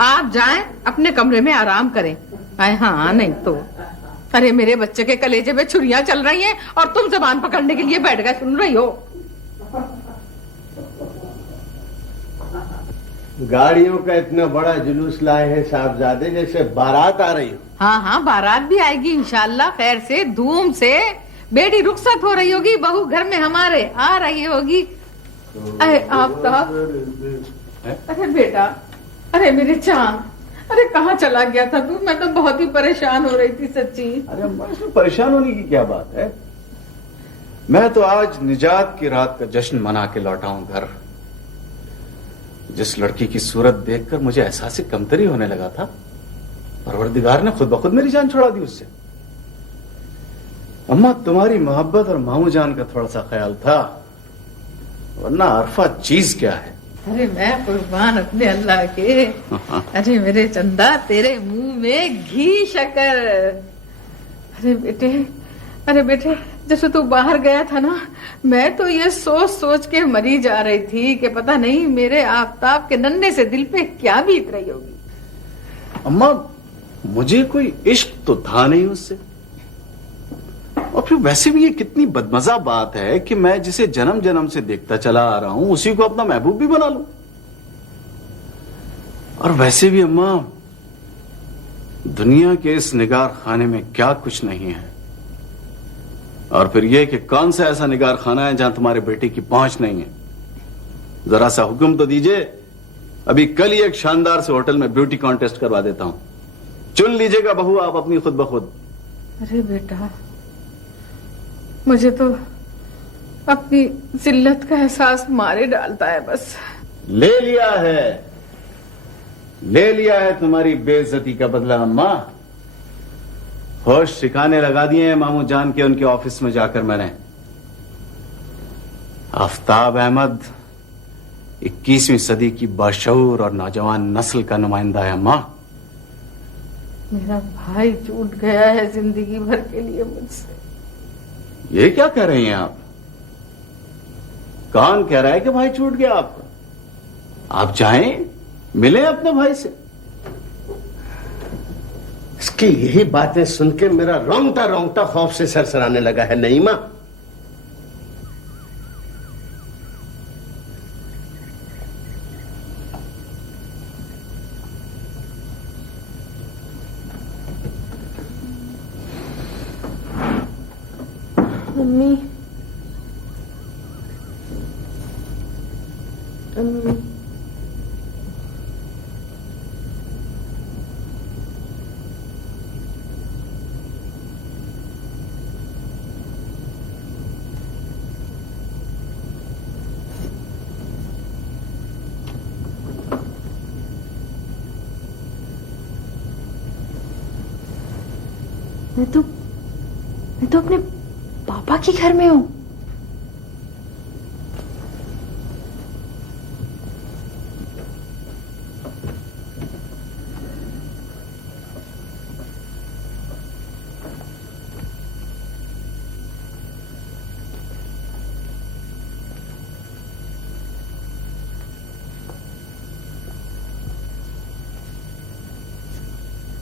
आप जाएं अपने कमरे में आराम करें। हाँ नहीं तो। अरे मेरे बच्चे के कलेजे में छुरियां चल रही हैं और तुम जबान पकड़ने के लिए बैठ गए। सुन रही हो? गाड़ियों का इतना बड़ा जुलूस लाए हैं साहबजादे, जैसे बारात आ रही हो। हाँ हाँ, बारात भी आएगी इंशाल्लाह, खैर से धूम से। बेटी रुखसत हो रही होगी, बहू घर में हमारे आ रही होगी। अरे आफ्ताब, अरे बेटा, अरे मेरे चांद, अरे कहाँ चला गया था तू? मैं तो बहुत ही परेशान हो रही थी सच्ची। अरे अम्मा, इसमें परेशान होने की क्या बात है? मैं तो आज निजात की रात का जश्न मना के लौटा हूं घर। जिस लड़की की सूरत देखकर मुझे एहसास कमतरी होने लगा था, परवरदिगार ने खुद ब खुद मेरी जान छुड़ा दी उससे। अम्मा, तुम्हारी मोहब्बत और मामू जान का थोड़ा सा ख्याल था, वरना अरफा चीज क्या है। अरे मैं कुर्बान अपने अल्लाह के। अरे मेरे चंदा, तेरे मुंह में घी शकर। अरे बेटे, अरे बेटे, जैसे तू बाहर गया था ना, मैं तो ये सोच सोच के मरी जा रही थी कि पता नहीं मेरे आफ्ताब के नन्हे से दिल पे क्या बीत रही होगी। अम्मा, मुझे कोई इश्क तो था नहीं उससे, और फिर वैसे भी ये कितनी बदमजा बात है कि मैं जिसे जन्म जन्म से देखता चला आ रहा हूं उसी को अपना महबूब भी बना लूं। और वैसे भी अम्मा, दुनिया के इस निगार खाने में क्या कुछ नहीं है। और फिर यह कि कौन सा ऐसा निगार खाना है जहां तुम्हारे बेटे की पहुंच नहीं है। जरा सा हुक्म तो दीजिए, अभी कल ही एक शानदार से होटल में ब्यूटी कॉन्टेस्ट करवा देता हूं। चुन लीजिएगा बहू आप अपनी खुद ब खुद। अरे बेटा, मुझे तो अपनी जिल्लत का एहसास मारे डालता है बस। ले लिया है तुम्हारी बेइज्जती का बदला अम्मा। होश ठिकाने लगा दिए हैं मामू जान के उनके ऑफिस में जाकर मैंने। आफ्ताब अहमद 21वीं सदी की बाशऊर और नौजवान नस्ल का नुमाइंदा है अम्मा। मेरा भाई छूट गया है जिंदगी भर के लिए मुझसे। ये क्या कह रही हैं आप? कौन कह रहा है कि भाई छूट गया आपका? आप जाएं, मिले अपने भाई से। इसकी यही बातें सुन के मेरा रोंगटा खौफ से सरसराने लगा है नईमा। मम्मी, मम्मी, मैं तो अपने पापा के घर में हूं।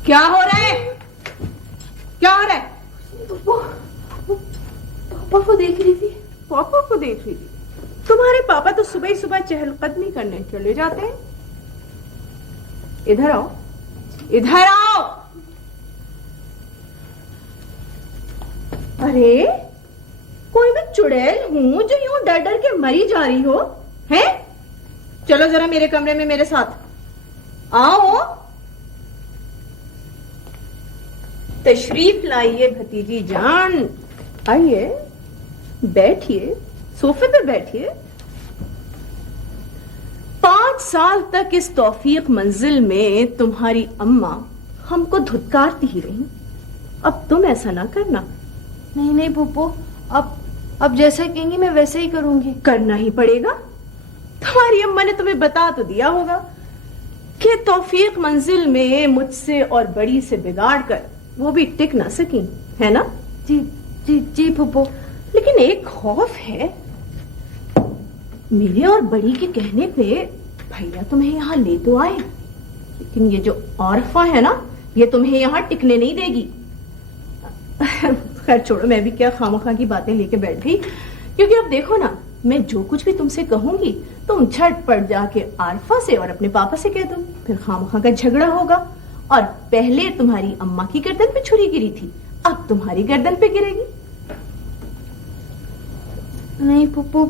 क्या हो रहा है? क्या हो रहा है? पापा को देख रही थी। पापा को देख रही थी? तुम्हारे पापा तो सुबह ही सुबह चहलकदमी करने चले जाते हैं। इधर आओ, इधर आओ। अरे कोई मैं चुड़ैल हूं जो यूं डर डर के मरी जा रही हो? हैं? चलो जरा मेरे कमरे में मेरे साथ आओ। तशरीफ लाइए भतीजी जान, आइए, बैठिए, सोफे पे बैठिए। 5 साल तक इस तौफीक मंजिल में तुम्हारी अम्मा हमको धुतकारती ही रही। अब तुम ऐसा ना करना। नहीं पुप्पो, अब जैसा कहेंगी मैं वैसे ही करूंगी। करना ही पड़ेगा। तुम्हारी अम्मा ने तुम्हें बता तो दिया होगा कि तौफीक मंजिल में मुझसे और बड़ी से बिगाड़ कर वो भी टिक ना सकी, है ना? जी जी जी पुप्पो। लेकिन एक खौफ है, मेरे और बड़ी के कहने पे भैया तुम्हें यहाँ ले तो आए, लेकिन ये जो औरफा है ना, ये तुम्हें यहाँ टिकने नहीं देगी। खैर छोड़ो, मैं भी क्या खामखा की बातें लेके बैठ गई। क्योंकि अब देखो ना, मैं जो कुछ भी तुमसे कहूंगी तुम झटपट जाके आरफा से और अपने पापा से कह दो, फिर खामखा का झगड़ा होगा। और पहले तुम्हारी अम्मा की गर्दन पे छुरी गिरी थी, अब तुम्हारी गर्दन पे गिरेगी। नहीं पुप्पो,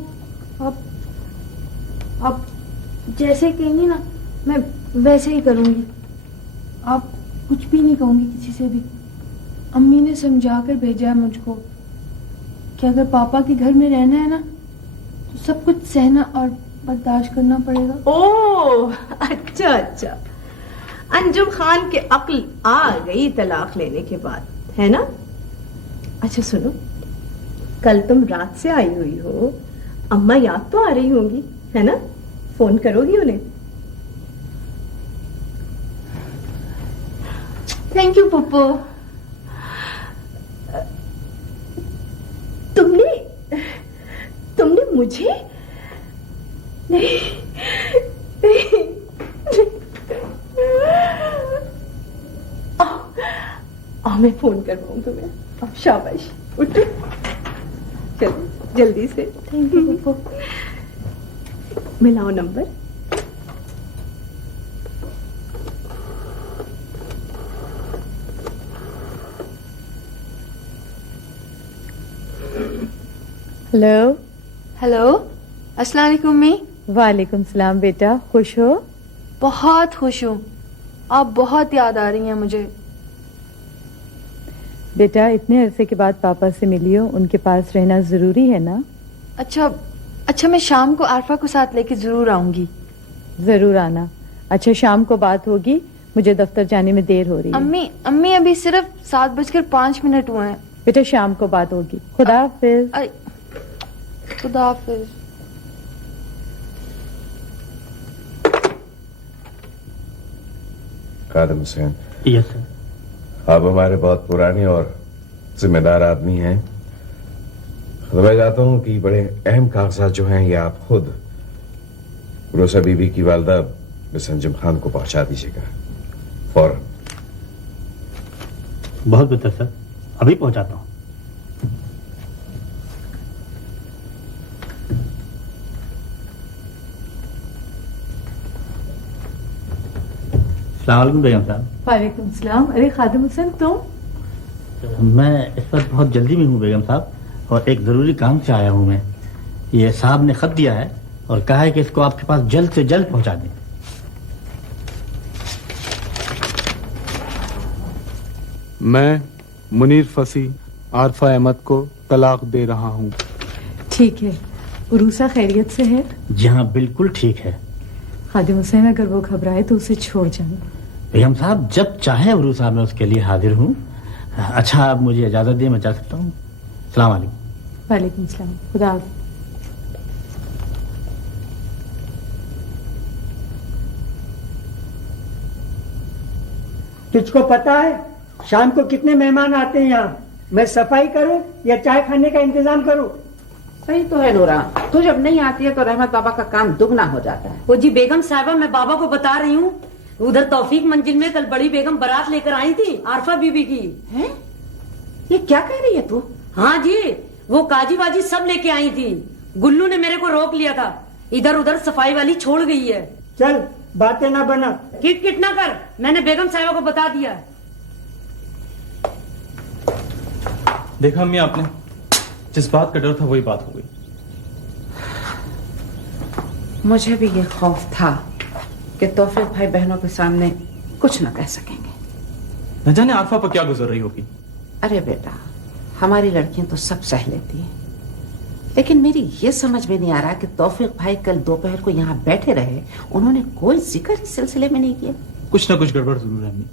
अब जैसे कहेंगी ना मैं वैसे ही करूंगी। आप कुछ भी नहीं कहूंगी किसी से भी। अम्मी ने समझा कर भेजा है मुझको कि अगर पापा के घर में रहना है ना तो सब कुछ सहना और बर्दाश्त करना पड़ेगा। ओह अच्छा अच्छा, अंजुम खान के अक्ल आ गई तलाक लेने के बाद, है ना? अच्छा सुनो, कल तुम रात से आई हुई हो, अम्मा याद तो आ रही होंगी, है ना? फोन करोगी उन्हें? Thank you पुप्पो। तुमने मुझे नहीं, और मैं फोन करवाऊँ तुम्हें। अब शाबाश, उठो, चलो जल्दी से। Thank you Pappu. मिलाओ नंबर। हेलो। हेलो, अस्सलाम वालेकुम अम्मी। वालेकुम सलाम बेटा, खुश हो? बहुत खुश हूँ, आप बहुत याद आ रही हैं मुझे। बेटा इतने अरसे के बाद पापा से मिली हो, उनके पास रहना जरूरी है ना? अच्छा मैं शाम को आरफा को साथ लेके जरूर आऊंगी। जरूर आना। अच्छा शाम को बात होगी, मुझे दफ्तर जाने में देर हो रही है। अम्मी अभी सिर्फ 7:05 हुए हैं। बेटा शाम को बात होगी। खुदा हाफिज। खुदा हाफिज। खादिम हुसैन, यस सर। आप हमारे बहुत पुराने और जिम्मेदार आदमी हैं। तो मैं चाहता हूं कि बड़े अहम कागजात जो हैं ये आप खुद रोसा बीबी की वालदा मिस अंजुम खान को पहुंचा दीजिएगा फौरन। बहुत बेहतर सर, अभी पहुंचाता हूँ। अस्सलाम वालेकुम बेगम साहब। वालेकुम सलाम। अरे खादिम हुसैन तुम? मैं इस वक्त बहुत जल्दी में हूँ बेगम साहब, और एक जरूरी काम से आया हूँ मैं। ये साहब ने खत दिया है और कहा है कि इसको आपके पास जल्द से जल्द पहुंचा दें। मैं मुनीर फसी आरफा अहमद को तलाक दे रहा हूँ। ठीक है। उरूसा खैरियत से है? जी हाँ बिल्कुल ठीक है। खादिम हुसैन अगर वो घबराए तो उसे छोड़ जाना। बेगम साहब जब चाहे उरूसा मैं उसके लिए हाजिर हूँ। अच्छा आप मुझे इजाजत दें, मैं जा सकता हूँ? अस्सलाम वालेकुम। वालेकुम सलाम। खुदा हाफिज। तुझको पता है शाम को कितने मेहमान आते हैं यहाँ? मैं सफाई करूं या चाय खाने का इंतजाम करूं? सही तो है नूरा, तू जब नहीं आती है तो रहमत बाबा का काम दुगना हो जाता है। वो जी बेगम साहिबा, मैं बाबा को बता रही हूँ, उधर तौफीक मंजिल में कल बड़ी बेगम बारात लेकर आई थी आरफा बीबी की। है? ये क्या कह रही है तू? हाँ जी, वो काजी बाजी सब लेके आई थी। गुल्लू ने मेरे को रोक लिया था, इधर उधर सफाई वाली छोड़ गई है। चल बातें ना बना। किट किट ना कर, मैंने बेगम साहिबा को बता दिया। देखा अम्मी आपने, जिस बात का डर था वही बात हो गई। मुझे भी ये खौफ था कि तौफीक भाई बहनों के सामने कुछ न कह सकेंगे। न जाने आरफा पर क्या गुजर रही होगी। अरे बेटा, हमारी लड़कियां तो सब सह लेती हैं, लेकिन मेरी ये समझ में नहीं आ रहा कि तौफीक भाई कल दोपहर को यहाँ बैठे रहे, उन्होंने कोई जिक्र इस सिलसिले में नहीं किया। कुछ ना कुछ गड़बड़ जरूर है अम्मी।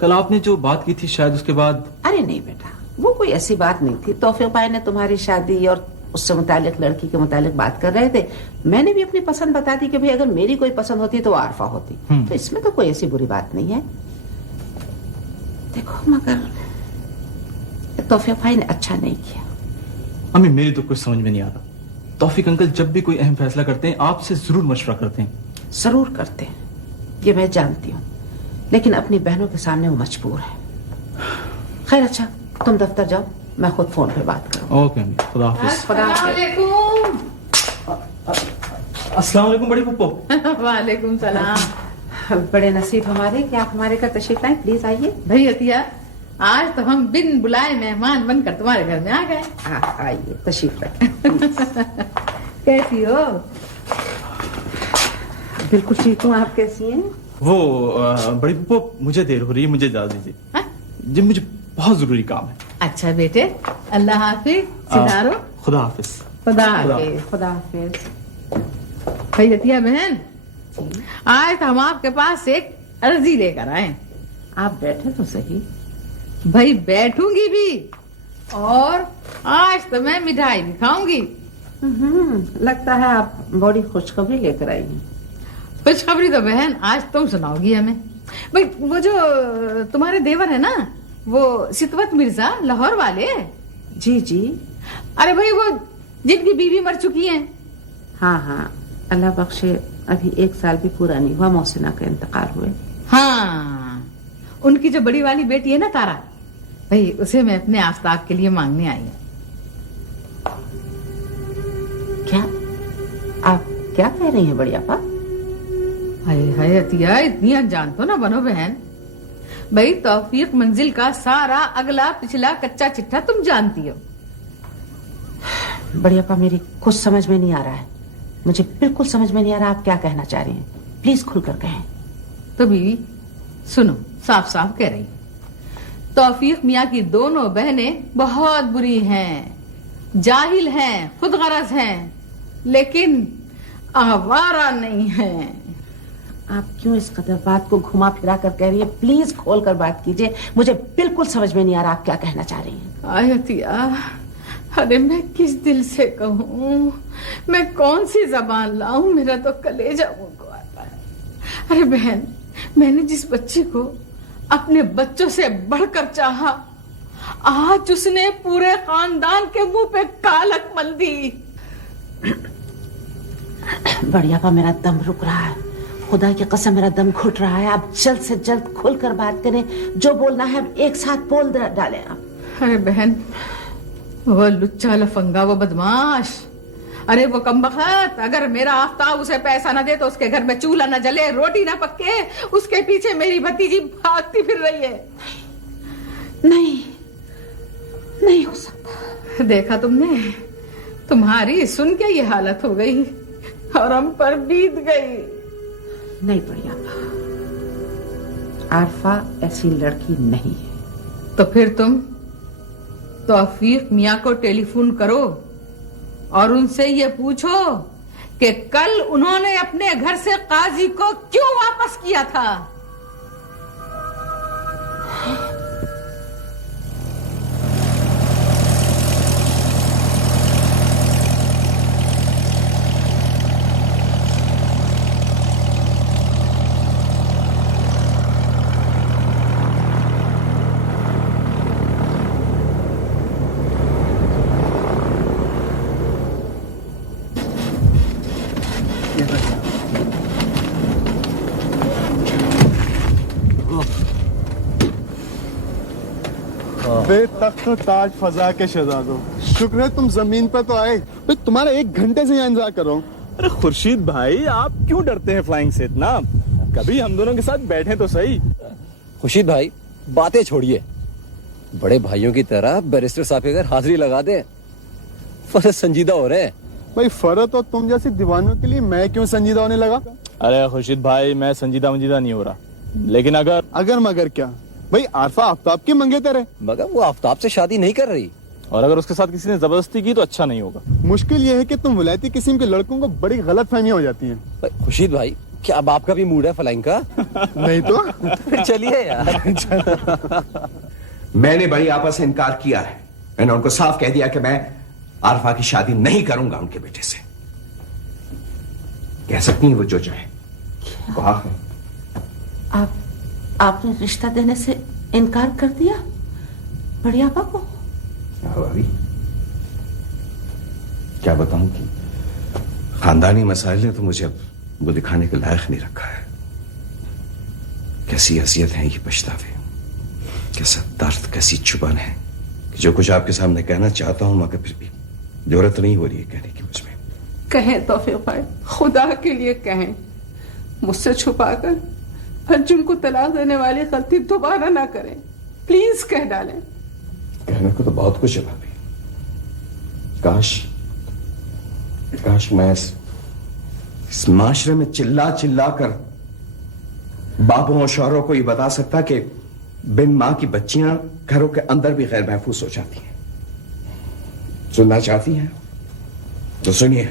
कल आपने जो बात की थी शायद उसके बाद। अरे नहीं बेटा, वो कोई ऐसी बात नहीं थी। तौफीक भाई ने तुम्हारी शादी और उससे मुतालिक लड़की के मुतालिक बात कर रहे थे। मैंने भी अपनी पसंद बता दी कि भाई अगर मेरी कोई पसंद होती तो आरफा होती, तो इसमें तो कोई ऐसी बुरी बात नहीं है। देखो मगर तौफीक भाई ने अच्छा नहीं किया। अम्मी मेरी तो कुछ समझ में नहीं आ रहा। तौफीक अंकल जब भी कोई अहम फैसला करते हैं आपसे जरूर मशवरा करते हैं। जरूर करते हैं, ये मैं जानती हूँ, लेकिन अपनी बहनों के सामने वो मजबूर है। खैर अच्छा, तुम दफ्तर जाओ, मैं खुद फोन पे बात करूँ। ओके अम्मी, खुदा हाफिज। अस्सलाम वालेकुम बड़ी पप्पो। वालेकुम सलाम। बड़े नसीब हमारे कि आप हमारे घर तशरीफ लाए। प्लीज आइए। भाई अतिया, आज तो हम बिन बुलाए मेहमान बनकर तुम्हारे घर में आ गए। आइए तशरीफ रखें। कैसी हो? बिल्कुल ठीक हूँ, आप कैसी हैं? वो बड़ी पप्पो मुझे देर हो रही है, मुझे इजाजत दीजिए जी, मुझे बहुत जरूरी काम है। अच्छा बेटे, अल्लाह हाफिज। सिधारो। खुदा हाफिज। खुदा हाफिज। खुदा हाफिज। भाई अतिया बहन, आज तो हम आपके पास एक अर्जी लेकर आए। आप बैठे तो सही। भाई बैठूंगी भी, और आज तो मैं मिठाई भी खाऊंगी। लगता है आप बड़ी खुशखबरी लेकर आई हैं। खुशखबरी तो बहन आज तुम सुनाओगी हमें। भाई वो जो तुम्हारे देवर है ना, वो सितवत मिर्जा लाहौर वाले। जी जी। अरे भाई वो जिनकी बीवी मर चुकी है। हाँ हाँ, अल्लाह बख्शे, अभी 1 साल भी पूरा नहीं हुआ मोहसिना का इंतकाल हुए। हाँ, उनकी जो बड़ी वाली बेटी है ना तारा, भाई उसे मैं अपने आफ्ताब के लिए मांगने आई हूँ। क्या आप क्या कह रही हैं बड़ी आपा? हाय हाय अतिया, इतनी अनजान तो ना बनो बहन। भाई तौफीक मंजिल का सारा अगला पिछला कच्चा चिट्ठा तुम जानती हो। बड़ी आपा मेरी कुछ समझ में नहीं आ रहा है, मुझे बिल्कुल समझ में नहीं आ रहा आप क्या कहना चाह रही हैं। प्लीज खुलकर कहें। तो बीवी सुनो, साफ साफ कह रही हूँ, तौफीक मियाँ की दोनों बहनें बहुत बुरी हैं, जाहिल हैं, खुदगरज हैं, लेकिन आवारा नहीं हैं। आप क्यों इस कदर बात को घुमा फिरा कर कह रही है? प्लीज खोल कर बात कीजिए, मुझे बिल्कुल समझ में नहीं आ रहा आप क्या कहना चाह रही हैं। आयतिया, अरे मैं किस दिल से कहूँ, मैं कौन सी जबान लाऊं, मेरा तो कलेजा मुंह को आता है। अरे बहन, मैंने जिस बच्ची को अपने बच्चों से बढ़कर चाहा, आज उसने पूरे खानदान के मुंह पे कालक मल दी। बढ़िया पा, मेरा दम रुक रहा है, खुदा की कसम मेरा दम घुट रहा है। आप जल्द से जल्द खुलकर बात करें, जो बोलना है एक साथ बोल डालें आप। अरे बहन, वो लुच्चा लफंगा, वो बदमाश, अरे वो कमबख्त, अगर मेरा आफ्ताब उसे पैसा न दे तो उसके घर में चूल्हा न जले, रोटी न पके, उसके पीछे मेरी भतीजी भागती फिर रही है। नहीं हो सकता। देखा तुमने, तुम्हारी सुन के ये हालत हो गई और हम पर बीत गई। नहीं बढ़िया, आरफा ऐसी लड़की नहीं है। तो फिर तुम तौफीक मियाँ को टेलीफोन करो और उनसे ये पूछो कि कल उन्होंने अपने घर से काजी को क्यों वापस किया था। बेतख्त ताज फजा के शहजादो, शुक्र है तुम जमीन पर तो आए। भाई तुम्हारा 1 घंटे से यहाँ इंतजार कर रहा हूँ। अरे खुर्शीद भाई, आप क्यों डरते हैं फ्लाइंग से इतना? कभी हम दोनों के साथ बैठे तो सही। खुर्शीद भाई, बातें छोड़िए, बड़े भाइयों की तरह बैरिस्टर साहब के घर हाजिरी लगा दे, फर्ज संजीदा हो रहे हैं। भाई फर्ज तो तुम जैसे दीवानों के लिए मैं क्यों संजीदा होने लगा? अरे खुर्शीद भाई, मैं संजीदा नहीं हो रहा, लेकिन अगर मगर क्या भाई, आरफा आफ्ताब के मंगेतर है। मगर वो आफ्ताब से शादी नहीं कर रही, और अगर उसके साथ किसी ने जबरदस्ती की तो अच्छा नहीं होगा। मुश्किल ये है कि तुम विलायती किस्म के लड़कों को बड़ी गलत फहमियां हो जाती हैं। खुर्शीद भाई, क्या अब आपका भी मूड है फ्लाइंग का? नहीं तो फिर चलिए यार। मैंने बड़ी आपा से इनकार किया है। मैंने उनको साफ कह दिया कि मैं आरफा की शादी नहीं करूंगा उनके बेटे से। कह सकती हैं वो जो चाहे। वाह, आपने रिश्ता देने से इनकार कर दिया बढ़िया आपा को? भाभी, क्या बताऊं कि खानदानी मसाइल ने तो मुझे अब वो दिखाने के लायक नहीं रखा है। कैसी अजियत है ये पछतावे, कैसा दर्द, कैसी चुभन है कि जो कुछ आपके सामने कहना चाहता हूं मगर फिर भी जरूरत नहीं हो रही है कहने की मुझमें। कहें तौफीक भाई, खुदा के लिए कहें, मुझसे छुपाकर अंजुम को तलाक देने वाली गलती दोबारा ना करें, प्लीज कह डालें। कहने को तो बहुत कुछ है भाभी। काश मैं इस माशरे में चिल्ला चिल्ला कर बापों और शौहरों को ये बता सकता कि बिन मां की बच्चियां घरों के अंदर भी गैर महफूज हो जाती हैं। सुनना चाहती हैं तो सुनिए।